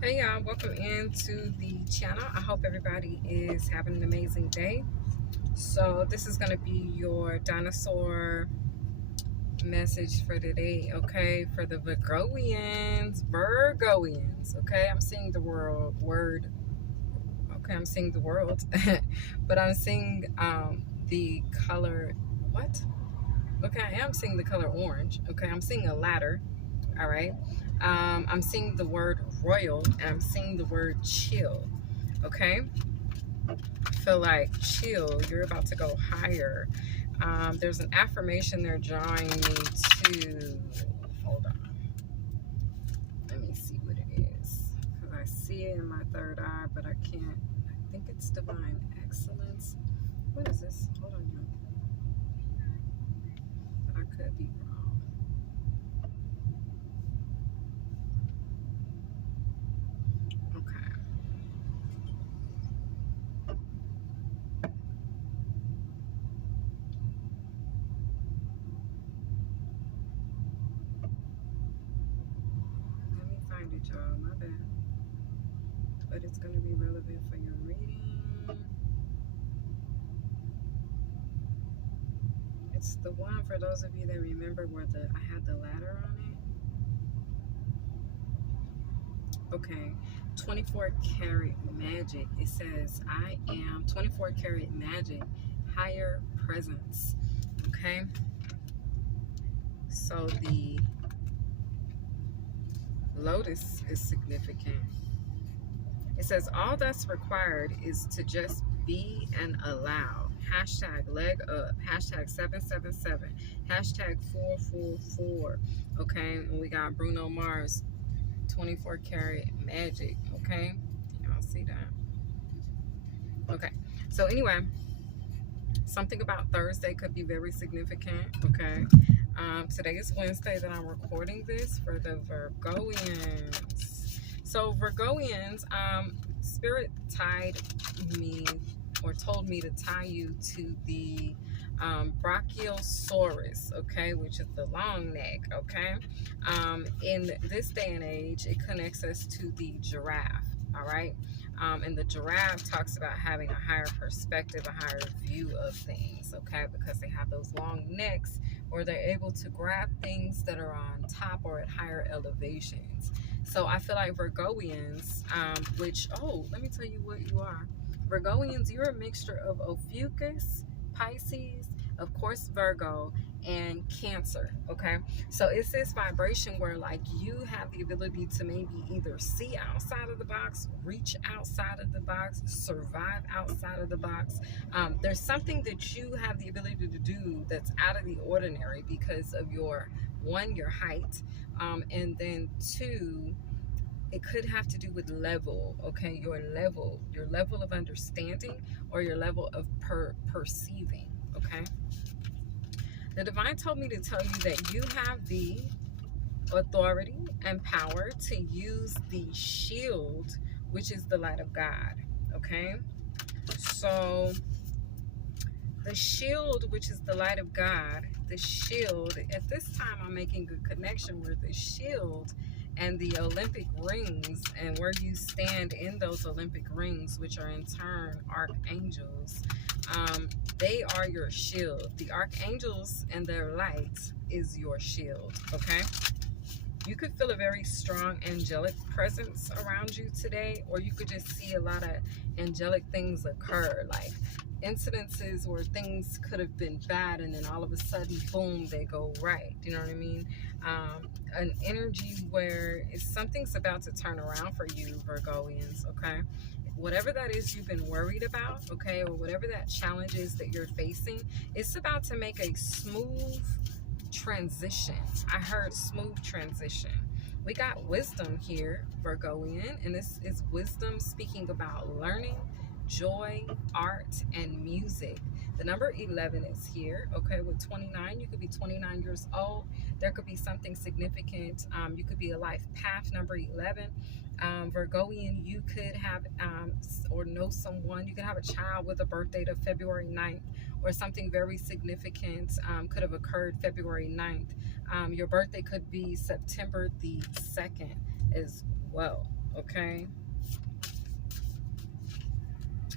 Hey y'all, welcome into the channel. I hope everybody is having an amazing day. So this is going to be your dinosaur message for today, okay? For the Virgoians, okay? I'm seeing the okay, I'm seeing the world, but I'm seeing the color, what? Okay, I am seeing the color orange, okay? I'm seeing a ladder, all right? I'm seeing the word royal, and I'm seeing the word chill, okay? I feel like chill, you're about to go higher. There's an affirmation they're drawing me to. Hold on. Let me see what it is. Because I see it in my third eye, but I can't. I think it's divine excellence. What is this? Hold on, y'all. But I could be wrong. Okay. Let me find it, y'all. My bad. But it's going to be relevant for your reading. It's the one for those of you that remember where I had the ladder on it. Okay, 24 karat magic. It says, I am 24 karat magic, higher presence. Okay, so the lotus is significant. It says, all that's required is to just be and allow. Hashtag leg up. Hashtag 777. Hashtag 444. Okay, and we got Bruno Mars, 24 karat magic. Okay, y'all see that? Okay, so anyway, something about Thursday could be very significant. Okay, today is Wednesday that I'm recording this for the Virgoians. So Virgoians, Spirit tied me or told me to tie you to the Brachiosaurus, okay, which is the long neck, okay. In this day and age, it connects us to the giraffe, all right. And the giraffe talks about having a higher perspective, a higher view of things, okay, because they have those long necks, or they're able to grab things that are on top or at higher elevations. So I feel like Virgoians, let me tell you what you are. Virgoians, you're a mixture of Ophiuchus, Pisces, of course Virgo, and Cancer, okay? So it's this vibration where like you have the ability to maybe either see outside of the box, reach outside of the box, survive outside of the box. There's something that you have the ability to do that's out of the ordinary because of your height, and then two, it could have to do with level, okay? Your level of understanding, or your level of perceiving, okay? The divine told me to tell you that you have the authority and power to use the shield, which is the light of God, okay? So the shield, which is the light of God, the shield, at this time I'm making a connection with the shield and the Olympic rings, and where you stand in those Olympic rings, which are in turn archangels. They are your shield. The archangels and their light is your shield, okay? You could feel a very strong angelic presence around you today, or you could just see a lot of angelic things occur, like incidences where things could have been bad and then all of a sudden, boom, they go right. You know what I mean? An energy where something's about to turn around for you, Virgoians, okay? Whatever that is you've been worried about, okay, or whatever that challenge is that you're facing, it's about to make a smooth transition. I heard smooth transition. We got wisdom here, Virgoian, and this is wisdom speaking about learning, joy, art, and music. The number 11 is here, okay, with 29. You could be 29 years old. There could be something significant. You could be a life path, number 11. Virgoian, you could have or know someone. You could have a child with a birth date of February 9th, or something very significant could have occurred February 9th. Your birthday could be September the 2nd as well, okay?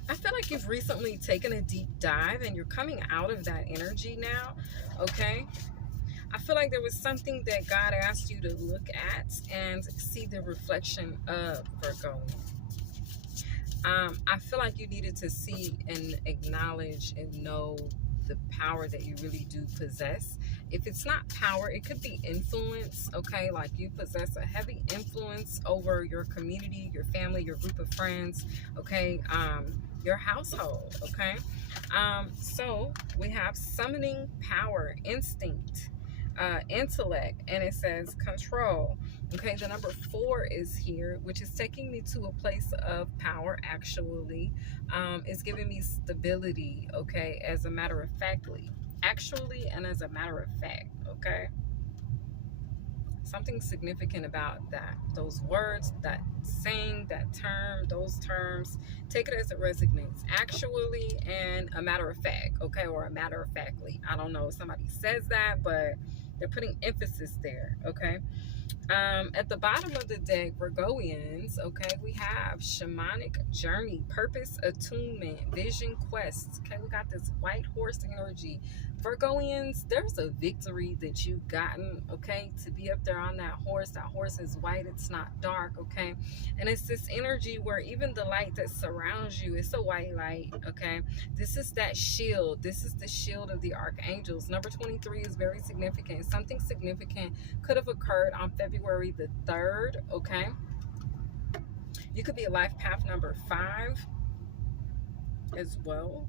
I feel like you've recently taken a deep dive and you're coming out of that energy now, okay? I feel like there was something that God asked you to look at and see the reflection of, Virgo. I feel like you needed to see and acknowledge and know the power that you really do possess. If it's not power, it could be influence, okay? Like you possess a heavy influence over your community, your family, your group of friends, okay? Your household, okay? So we have summoning power, instinct, intellect, and it says control. Okay, the number 4 is here, which is taking me to a place of power. Actually, it's giving me stability. Okay, as a matter of factly, actually, and as a matter of fact. Okay, something significant about that. Those words, that saying, that term, those terms. Take it as it resonates. Actually, and a matter of fact. Okay, or a matter of factly. I don't know if somebody says that, but they're putting emphasis there. Okay. At the bottom of the deck, Virgoians, okay, we have shamanic journey, purpose, attunement, vision, quests. Okay, we got this white horse energy. Virgoians, there's a victory that you've gotten, okay, to be up there on that horse. That horse is white, it's not dark, okay? And it's this energy where even the light that surrounds you, it's a white light, okay? This is that shield. This is the shield of the archangels. Number 23 is very significant. Something significant could have occurred on February the 3rd, okay? You could be a life path number 5 as well.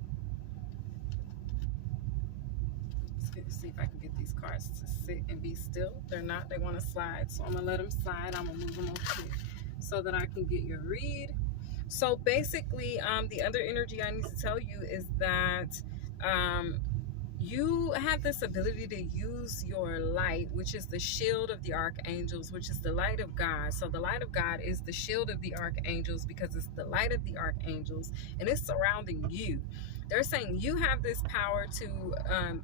Let's see if I can get these cards to sit and be still. They're not. They want to slide. So I'm going to let them slide. I'm going to move them over here so that I can get your read. So basically, the other energy I need to tell you is that you have this ability to use your light, which is the shield of the archangels, which is the light of God. So the light of God is the shield of the archangels because it's the light of the archangels and it's surrounding you. They're saying you have this power to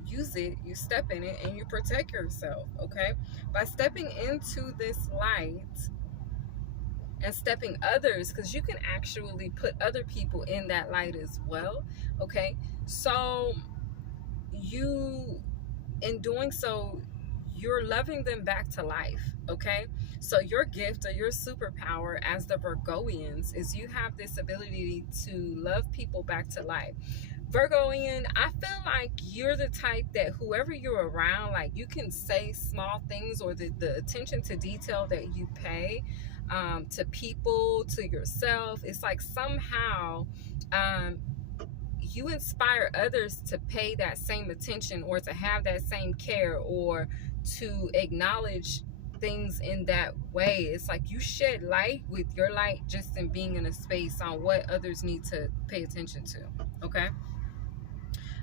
use it, you step in it, and you protect yourself, okay? By stepping into this light and stepping others, because you can actually put other people in that light as well, okay? So you, in doing so, you're loving them back to life, okay? So your gift or your superpower as the Virgoians is you have this ability to love people back to life. Virgoian, I feel like you're the type that whoever you're around, like you can say small things, or the attention to detail that you pay to people, to yourself, it's like somehow you inspire others to pay that same attention or to have that same care or to acknowledge things in that way. It's like you shed light with your light just in being in a space on what others need to pay attention to, okay?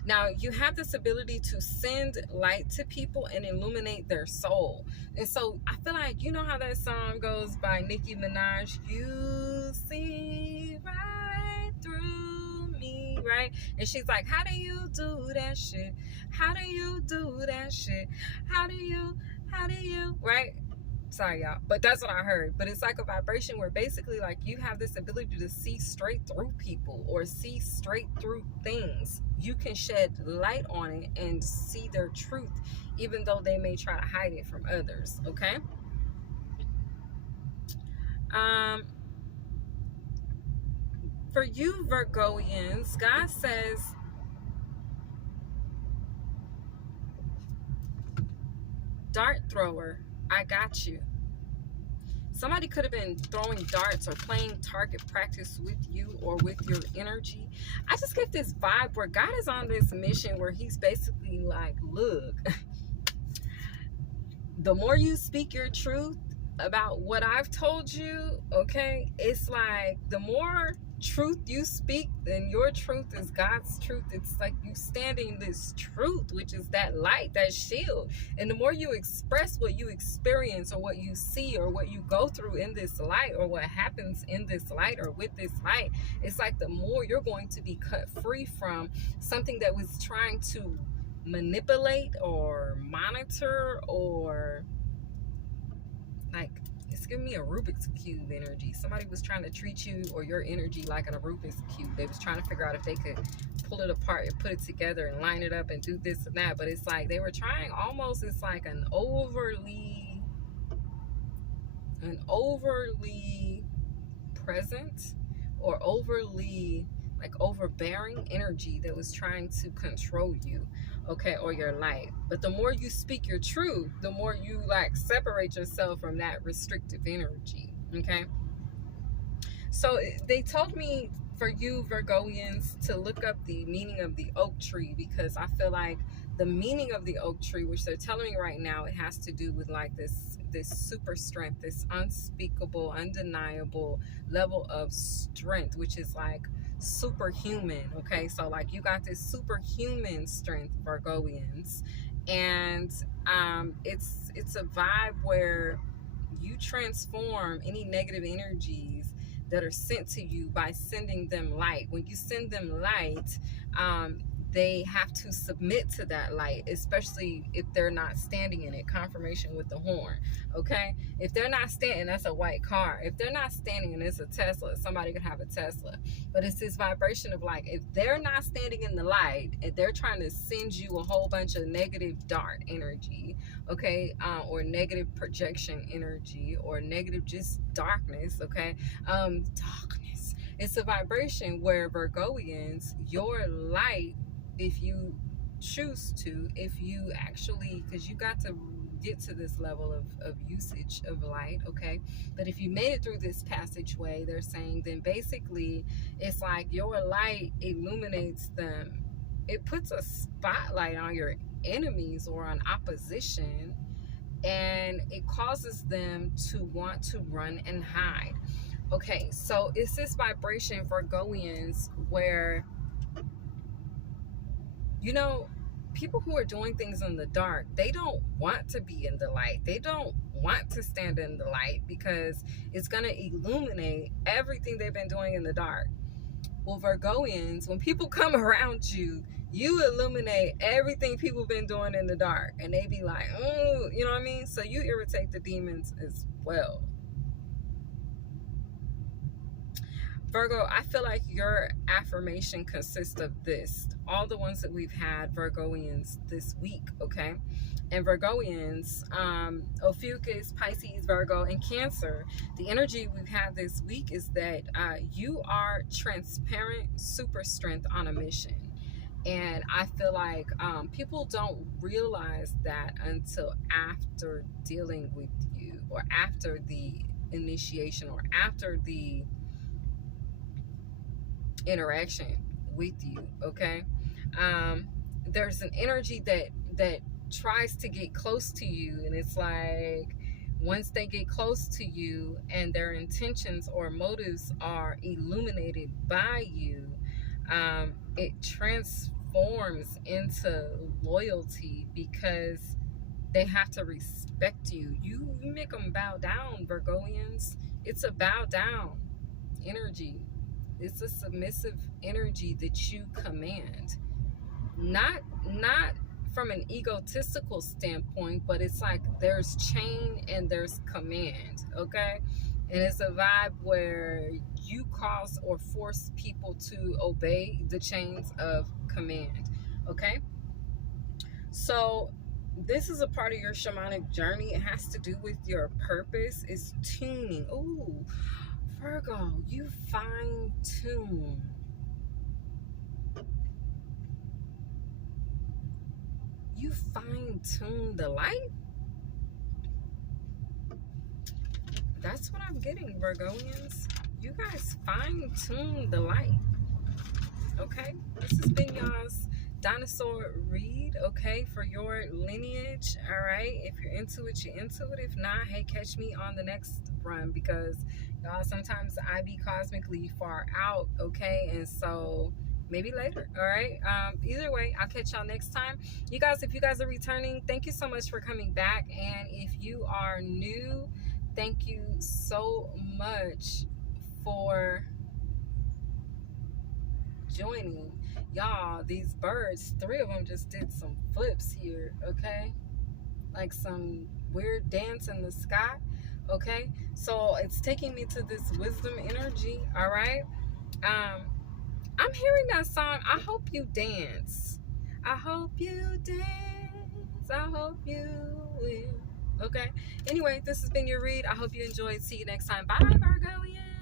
Now, you have this ability to send light to people and illuminate their soul. And so I feel like, you know how that song goes by Nicki Minaj, you see right through me, right? And she's like, how do you do that shit? How do you do that shit? How do you, right? Sorry, y'all, but that's what I heard. But it's like a vibration where basically like you have this ability to see straight through people or see straight through things. You can shed light on it and see their truth, even though they may try to hide it from others, okay? For you Virgoians, God says, dart thrower, I got you. Somebody could have been throwing darts or playing target practice with you or with your energy. I just get this vibe where God is on this mission where he's basically like, look, the more you speak your truth about what I've told you, okay, it's like the more truth you speak, then your truth is God's truth. It's like you standing this truth, which is that light, that shield. And the more you express what you experience or what you see or what you go through in this light or what happens in this light or with this light, it's like the more you're going to be cut free from something that was trying to manipulate or monitor or like it's giving me a Rubik's Cube energy. Somebody was trying to treat you or your energy like a Rubik's Cube. They was trying to figure out if they could pull it apart and put it together and line it up and do this and that. But it's like they were trying almost, it's like an overly present or overly like overbearing energy that was trying to control you, okay, or your life. But the more you speak your truth, the more you like separate yourself from that restrictive energy, okay? So they told me for you Virgoians to look up the meaning of the oak tree, because I feel like the meaning of the oak tree, which they're telling me right now, it has to do with like this super strength, this unspeakable, undeniable level of strength, which is like superhuman, okay? So like you got this superhuman strength, Virgoians, and it's a vibe where you transform any negative energies that are sent to you by sending them light. When you send them light, they have to submit to that light, especially if they're not standing in it. Confirmation with the horn, okay? If they're not standing, that's a white car. If they're not standing and it's a Tesla, somebody could have a Tesla. But it's this vibration of like, if they're not standing in the light and they're trying to send you a whole bunch of negative dart energy, okay, or negative projection energy, or negative just darkness, okay, darkness. It's a vibration where Virgoians, your light, if you choose to, if you actually, because you got to get to this level of usage of light, okay, but if you made it through this passageway, they're saying, then basically it's like your light illuminates them. It puts a spotlight on your enemies or on opposition, and it causes them to want to run and hide. Okay, so it's this vibration, Virgoians, where, you know, people who are doing things in the dark, they don't want to be in the light. They don't want to stand in the light because it's going to illuminate everything they've been doing in the dark. Well, Virgoians, when people come around you, you illuminate everything people been doing in the dark, and they be like, oh, you know what I mean? So you irritate the demons as well. Virgo, I feel like your affirmation consists of this. All the ones that we've had, Virgoians, this week, okay? And Virgoians, Ophiuchus, Pisces, Virgo, and Cancer, the energy we've had this week is that you are transparent super strength on a mission. And I feel like people don't realize that until after dealing with you, or after the initiation, or after the interaction with you, okay? There's an energy that tries to get close to you, and it's like once they get close to you and their intentions or motives are illuminated by you, it transforms into loyalty because they have to respect you. You make them bow down, Virgoians. It's a bow down energy. It's a submissive energy that you command. Not from an egotistical standpoint, but it's like there's chain and there's command, okay? And it's a vibe where you cause or force people to obey the chains of command, okay? So this is a part of your shamanic journey. It has to do with your purpose. It's tuning. Ooh, Virgo, you fine tune. You fine tune the light? That's what I'm getting, Virgoians. You guys fine tune the light. Okay? This has been y'all's dinosaur read, okay, for your lineage. All right? If you're into it, you're into it. If not, hey, catch me on the next run, because y'all, sometimes I be cosmically far out, okay? And so maybe later, all right? Either way, I'll catch y'all next time. You guys, if you guys are returning, thank you so much for coming back. And if you are new, thank you so much for joining. Y'all, these birds, 3 of them just did some flips here, okay? Like some weird dance in the sky. Okay, so it's taking me to this wisdom energy. All right. I'm hearing that song. I hope you dance. I hope you dance. I hope you will. Okay. Anyway, this has been your read. I hope you enjoyed. See you next time. Bye, Virgoians.